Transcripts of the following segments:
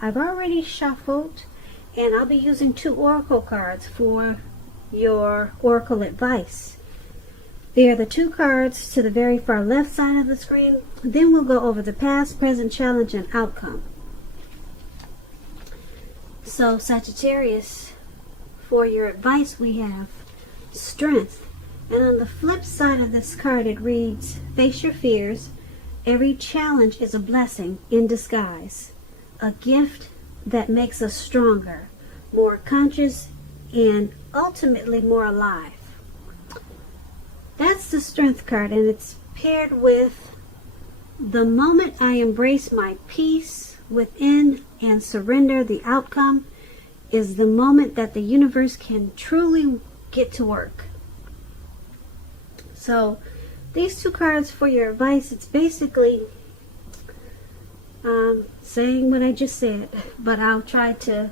I've already shuffled, and I'll be using 2 oracle cards for your oracle advice. They are the 2 cards to the very far left side of the screen. Then we'll go over the past, present, challenge, and outcome. So Sagittarius, for your advice we have strength. And on the flip side of this card it reads, face your fears. Every challenge is a blessing in disguise. A gift that makes us stronger, more conscious, and ultimately more alive. That's the strength card, and it's paired with the moment I embrace my peace within and surrender the outcome is the moment that the universe can truly get to work. So these 2 cards for your advice, it's basically saying what I just said, but I'll try to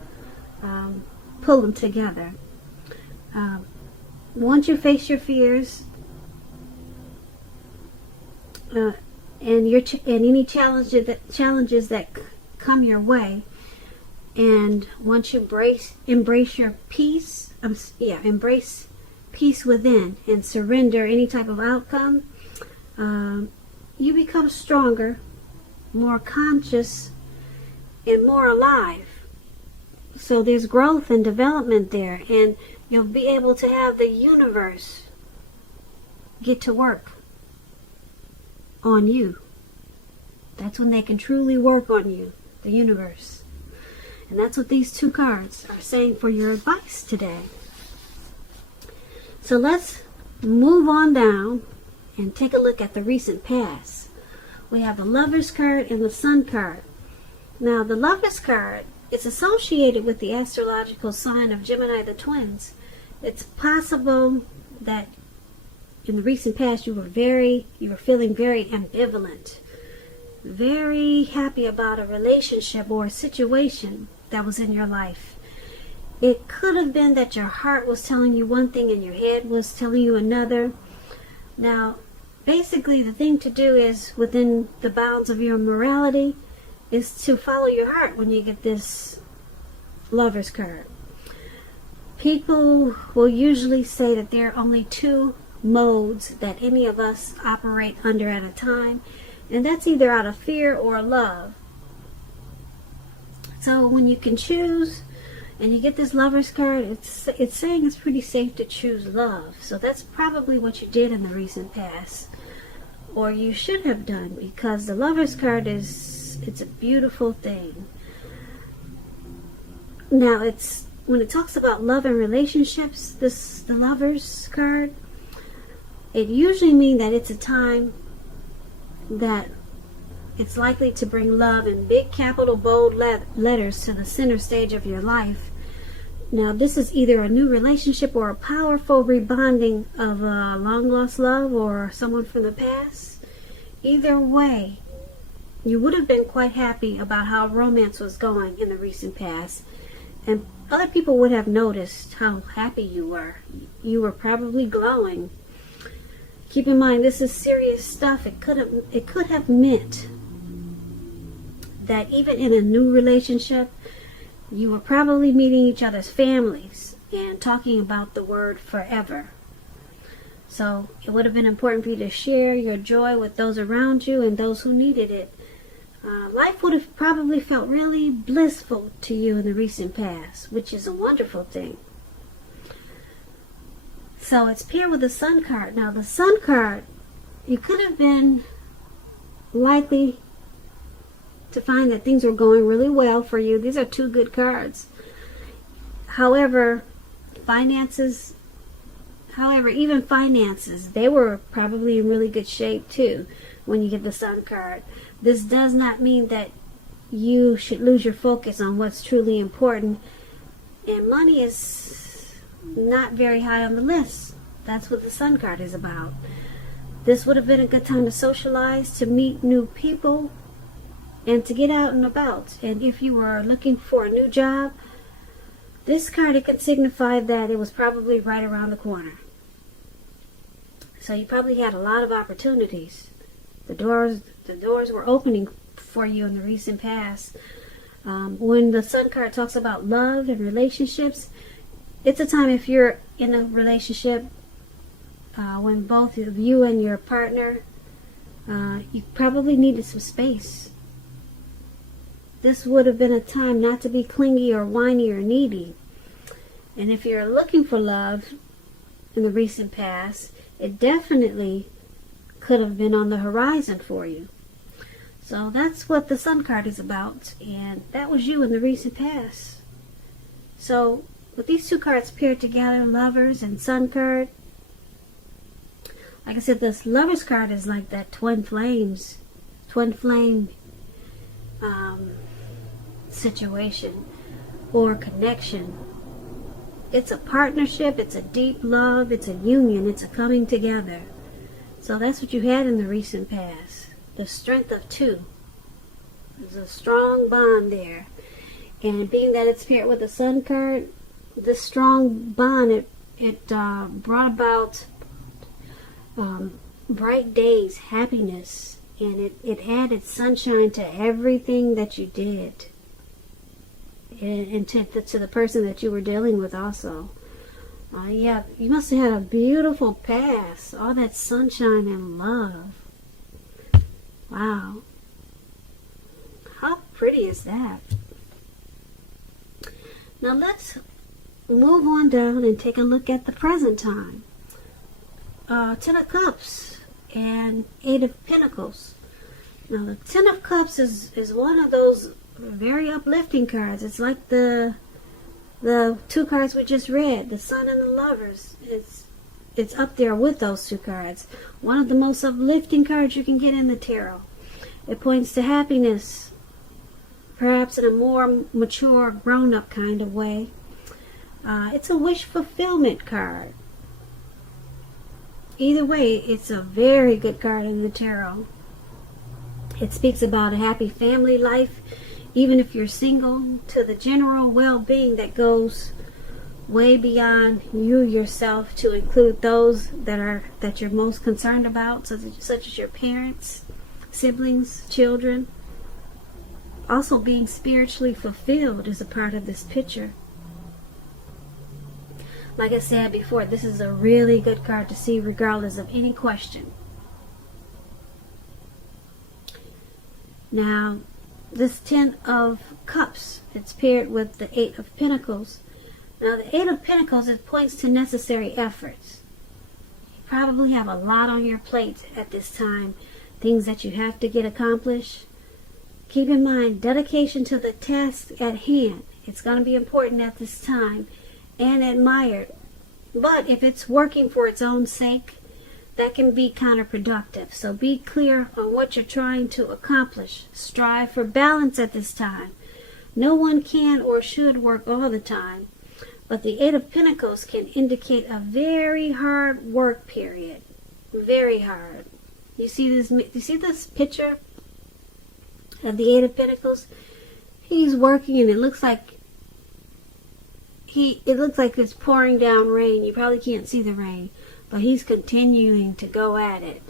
pull them together. Once you face your fears and any challenges that come your way, and once you embrace your peace, embrace peace within and surrender any type of outcome, you become stronger, more conscious, and more alive. So there's growth and development there, and you'll be able to have the universe get to work on you. That's when they can truly work on you, the universe. And that's what these 2 cards are saying for your advice today. So let's move on down and take a look at the recent past. We have the Lovers card and the Sun card. Now the Lovers card is associated with the astrological sign of Gemini, the twins. It's possible that in the recent past you were feeling very ambivalent, very happy about a relationship or a situation that was in your life. It could have been that your heart was telling you one thing and your head was telling you another. Now, basically the thing to do is, within the bounds of your morality, is to follow your heart when you get this Lovers card. People will usually say that there are only 2 modes that any of us operate under at a time, and that's either out of fear or love. So when you can choose and you get this Lovers card, it's saying it's pretty safe to choose love. So that's probably what you did in the recent past, or you should have done, because the Lovers card it's a beautiful thing. Now when it talks about love and relationships, the Lovers card, it usually means that it's a time that it's likely to bring love in big capital bold letters to the center stage of your life. Now this is either a new relationship or a powerful rebonding of a long lost love or someone from the past. Either way, you would have been quite happy about how romance was going in the recent past, and other people would have noticed how happy you were. You were probably glowing. Keep in mind, this is serious stuff. It could have meant that even in a new relationship, you were probably meeting each other's families and talking about the word forever. So it would have been important for you to share your joy with those around you and those who needed it. Life would have probably felt really blissful to you in the recent past, which is a wonderful thing. So it's paired with the Sun card. Now the Sun card, you could have been likely to find that things were going really well for you. These are 2 good cards. However, even finances, they were probably in really good shape too when you get the Sun card. This does not mean that you should lose your focus on what's truly important, and money is not very high on the list. That's what the Sun card is about. This would have been a good time to socialize, to meet new people, and to get out and about. And if you were looking for a new job, this card, it could signify that it was probably right around the corner. So you probably had a lot of opportunities. The doors were opening for you in the recent past. When the Sun card talks about love and relationships, it's a time, if you're in a relationship, when both of you and your partner, you probably needed some space. This would have been a time not to be clingy or whiny or needy. And if you're looking for love in the recent past, it definitely could have been on the horizon for you. So that's what the Sun card is about, and that was you in the recent past. So with these two cards paired together, Lovers and Sun card, like I said, this Lovers card is like that twin flame situation or connection. It's a partnership, it's a deep love, it's a union, it's a coming together. So that's what you had in the recent past. The strength of two. There's a strong bond there. And being that it's paired with the Sun card, this strong bond, it brought about bright days, happiness, and it added sunshine to everything that you did. And to the person that you were dealing with also. Yeah, you must have had a beautiful past. All that sunshine and love. Wow. How pretty is that? Now let's move on down and take a look at the present time. Ten of Cups and Eight of Pentacles. Now the Ten of Cups is one of those very uplifting cards. It's like the two cards we just read, the Sun and the Lovers. It's up there with those two cards. One of the most uplifting cards you can get in the tarot. It points to happiness, perhaps in a more mature, grown-up kind of way. It's a wish fulfillment card. Either way, it's a very good card in the tarot. It speaks about a happy family life, even if you're single, to the general well-being that goes way beyond you yourself, to include those that you're most concerned about, such as your parents, siblings, children. Also, being spiritually fulfilled is a part of this picture. Like I said before, this is a really good card to see regardless of any question. Now, this Ten of Cups, it's paired with the Eight of Pentacles. Now, the Eight of Pentacles, it points to necessary efforts. You probably have a lot on your plate at this time, things that you have to get accomplished. Keep in mind, dedication to the task at hand. It's going to be important at this time and admired. But if it's working for its own sake, that can be counterproductive. So be clear on what you're trying to accomplish. Strive for balance at this time. No one can or should work all the time, but the Eight of Pentacles can indicate a very hard work period. Very hard. You see this picture of the Eight of Pentacles? He's working, and it looks like it's pouring down rain. You probably can't see the rain, but he's continuing to go at it.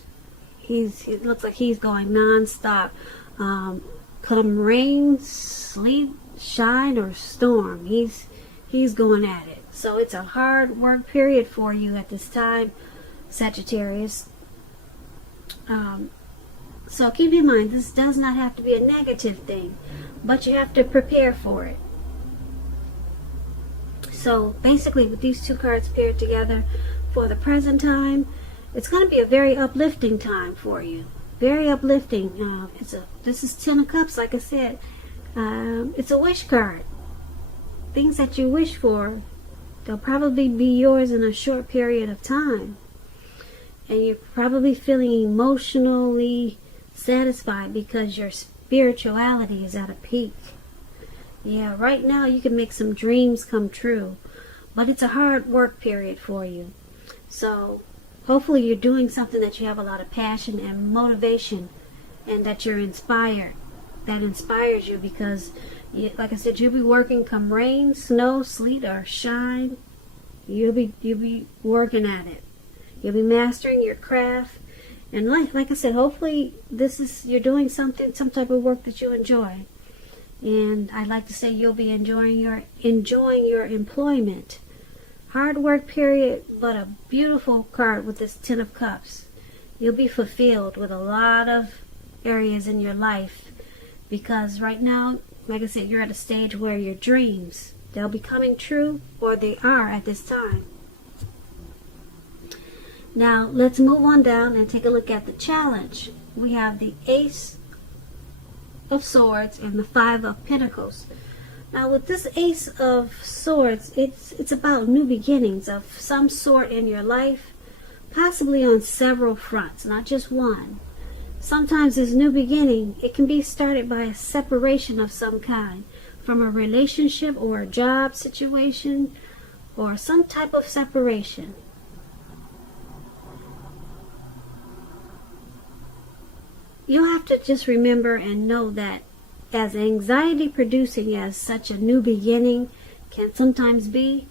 It looks like he's going non-stop. Come rain, sleet, shine, or storm, he's going at it. So it's a hard work period for you at this time, Sagittarius. So keep in mind, this does not have to be a negative thing, but you have to prepare for it. So basically, with these two cards paired together for the present time, it's going to be a very uplifting time for you. Very uplifting. This is Ten of Cups, like I said. It's a wish card. Things that you wish for, they'll probably be yours in a short period of time. And you're probably feeling emotionally satisfied because your spirituality is at a peak. Yeah, right now you can make some dreams come true, but it's a hard work period for you. So hopefully you're doing something that you have a lot of passion and motivation, and that you're inspired. That inspires you because, like I said, you'll be working come rain, snow, sleet, or shine. You'll be working at it. You'll be mastering your craft. And like I said, hopefully you're doing some type of work that you enjoy. And I'd like to say you'll be enjoying your employment. Hard work period, but a beautiful card with this Ten of Cups. You'll be fulfilled with a lot of areas in your life, because right now, like I said, you're at a stage where your dreams, they'll be coming true, or they are at this time. Now let's move on down and take a look at the challenge. We have the Ace of Swords and the Five of Pentacles. Now with this Ace of Swords, it's about new beginnings of some sort in your life, possibly on several fronts, not just one. Sometimes this new beginning, it can be started by a separation of some kind, from a relationship or a job situation, or some type of separation. You have to just remember and know that as anxiety producing as such a new beginning can sometimes be,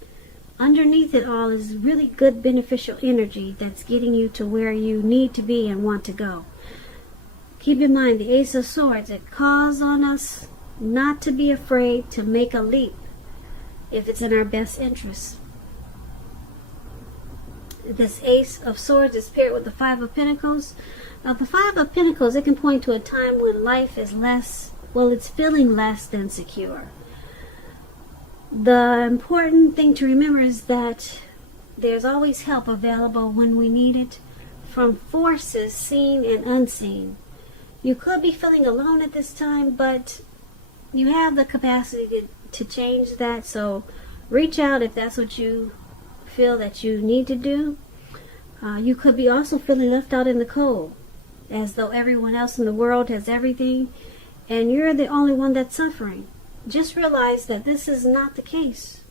underneath it all is really good beneficial energy that's getting you to where you need to be and want to go. Keep in mind, the Ace of Swords, it calls on us not to be afraid to make a leap if it's in our best interest. This Ace of Swords is paired with the Five of Pentacles. Now the Five of Pentacles, it can point to a time when life is it's feeling less than secure. The important thing to remember is that there's always help available when we need it, from forces seen and unseen. You could be feeling alone at this time, but you have the capacity to change that, so reach out if that's what you feel that you need to do. You could be also feeling left out in the cold, as though everyone else in the world has everything and you're the only one that's suffering. Just realize that this is not the case.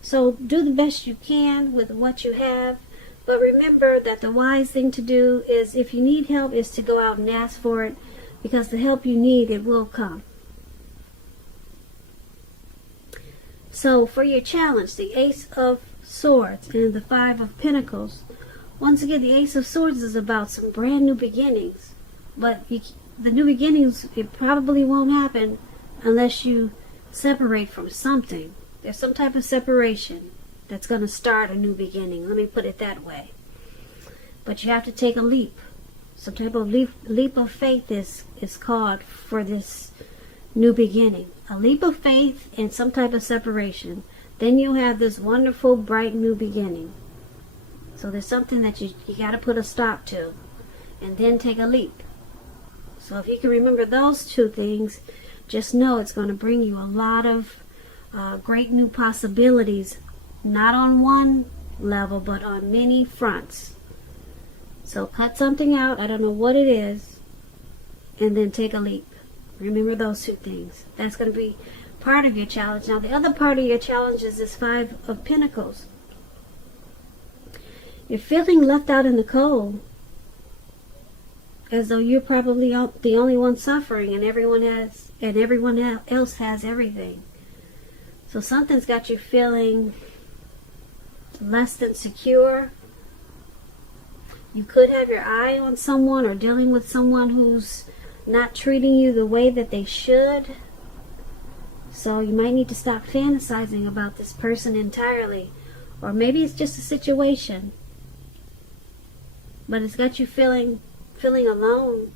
So do the best you can with what you have, but remember that the wise thing to do is, if you need help, is to go out and ask for it, because the help you need, it will come. So for your challenge, the Ace of Swords and the Five of Pentacles. Once again, the Ace of Swords is about some brand new beginnings. But the new beginnings, it probably won't happen unless you separate from something. There's some type of separation that's going to start a new beginning. Let me put it that way. But you have to take a leap. Some type of leap of faith is called for this new beginning. A leap of faith and some type of separation. Then you'll have this wonderful, bright new beginning. So there's something that you got to put a stop to, and then take a leap. So if you can remember those two things, just know it's going to bring you a lot of great new possibilities, not on one level, but on many fronts. So cut something out, I don't know what it is, and then take a leap. Remember those two things. That's going to be part of your challenge. Now the other part of your challenge is this Five of Pentacles. You're feeling left out in the cold, as though you're probably the only one suffering, and everyone else has everything. So something's got you feeling less than secure. You could have your eye on someone or dealing with someone who's not treating you the way that they should. So you might need to stop fantasizing about this person entirely. Or maybe it's just a situation, but it's got you feeling alone.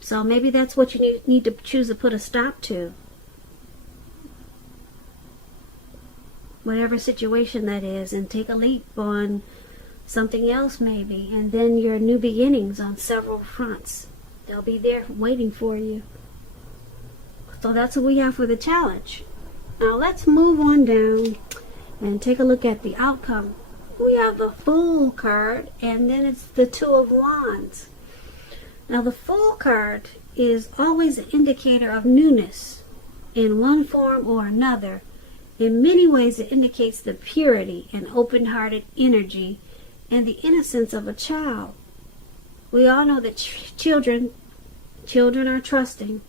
So maybe that's what you need to choose to put a stop to. Whatever situation that is, and take a leap on something else maybe, and then your new beginnings on several fronts. They'll be there waiting for you. So that's what we have for the challenge. Now let's move on down and take a look at the outcome. We have the Fool card, and then it's the Two of Wands. Now the Fool card is always an indicator of newness in one form or another. In many ways it indicates the purity and open-hearted energy and the innocence of a child. We all know that children are trusting.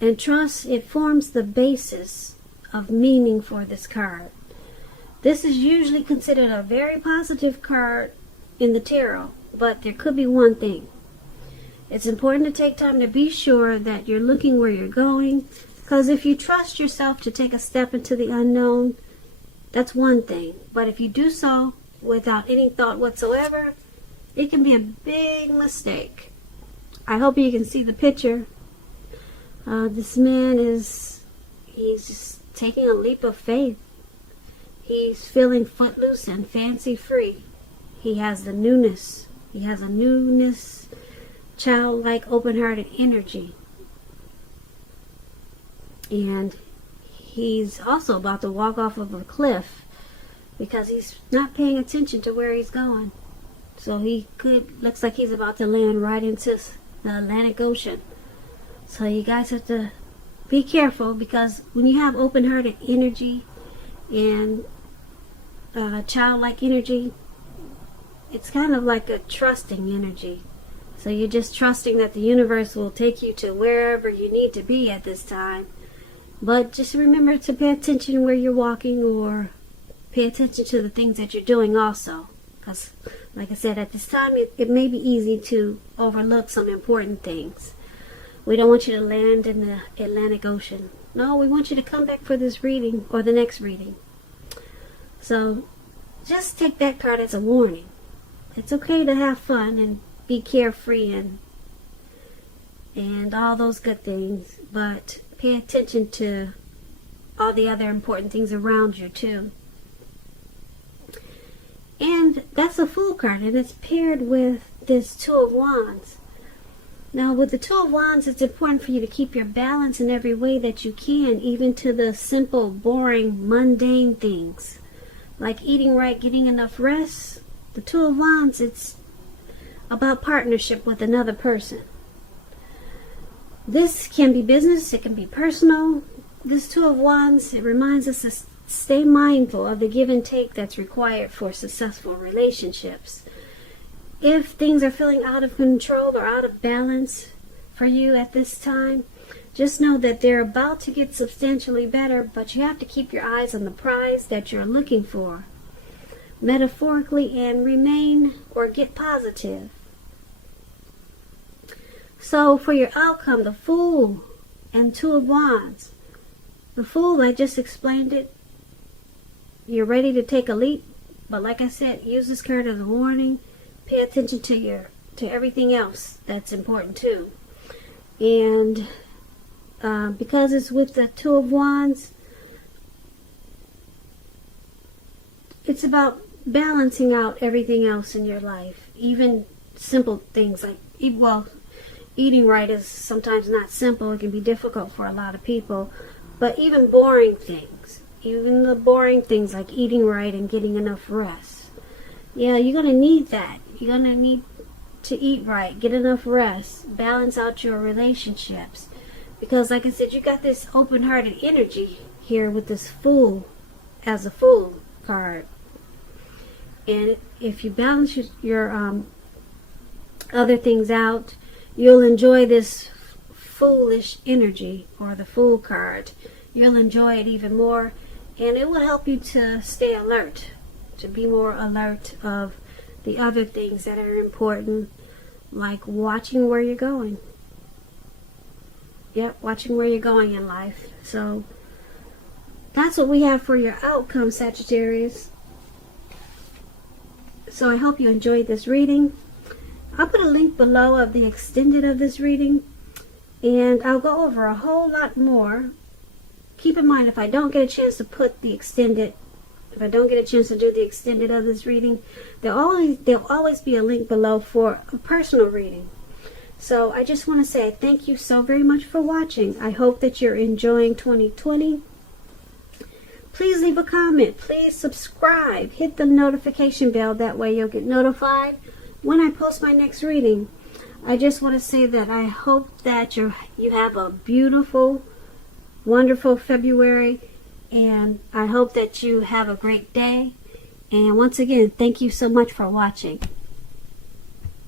And trust, it forms the basis of meaning for this card. This is usually considered a very positive card in the tarot, but there could be one thing. It's important to take time to be sure that you're looking where you're going, because if you trust yourself to take a step into the unknown, that's one thing. But if you do so without any thought whatsoever, it can be a big mistake. I hope you can see the picture. This man he's just taking a leap of faith. He's feeling footloose and fancy free. He has the newness. He has a newness, childlike, open-hearted energy. And he's also about to walk off of a cliff because he's not paying attention to where he's going. So looks like he's about to land right into the Atlantic Ocean. So you guys have to be careful, because when you have open-hearted energy and childlike energy, it's kind of like a trusting energy. So you're just trusting that the universe will take you to wherever you need to be at this time. But just remember to pay attention where you're walking, or pay attention to the things that you're doing also. Because, like I said, at this time it may be easy to overlook some important things. We don't want you to land in the Atlantic Ocean. No, we want you to come back for this reading or the next reading. So just take that card as a warning. It's okay to have fun and be carefree and all those good things, but pay attention to all the other important things around you too. And that's a Fool card, and it's paired with this Two of Wands. Now, with the Two of Wands, it's important for you to keep your balance in every way that you can, even to the simple, boring, mundane things, like eating right, getting enough rest. The Two of Wands, it's about partnership with another person. This can be business, it can be personal. This Two of Wands, it reminds us to stay mindful of the give and take that's required for successful relationships. If things are feeling out of control or out of balance for you at this time, just know that they're about to get substantially better, but you have to keep your eyes on the prize that you're looking for, metaphorically, and remain or get positive. So for your outcome, the Fool and Two of Wands. The Fool, I just explained it. You're ready to take a leap, but like I said, use this card as a warning. Pay attention to everything else that's important too. And because it's with the Two of Wands, it's about balancing out everything else in your life. Even simple things like, eating right is sometimes not simple. It can be difficult for a lot of people. But even boring things, even the boring things like eating right and getting enough rest. Yeah, you're going to need that. You're going to need to eat right, get enough rest, balance out your relationships. Because like I said, you got this open-hearted energy here with this Fool as a Fool card. And if you balance your other things out, you'll enjoy this foolish energy, or the Fool card. You'll enjoy it even more, and it will help you to stay alert, to be more alert of the other things that are important, like watching where you're going. Yep, watching where you're going in life. So that's what we have for your outcome, Sagittarius. So I hope you enjoyed this reading. I'll put a link below of the extended of this reading, and I'll go over a whole lot more. Keep in mind, if I don't get a chance to put the extended, if I don't get a chance to do the extended of this reading, there'll always be a link below for a personal reading. So I just want to say thank you so very much for watching. I hope that you're enjoying 2020. Please leave a comment. Please subscribe. Hit the notification bell. That way you'll get notified when I post my next reading. I just want to say that I hope that you have a beautiful, wonderful February, and I hope that you have a great day. And once again, thank you so much for watching.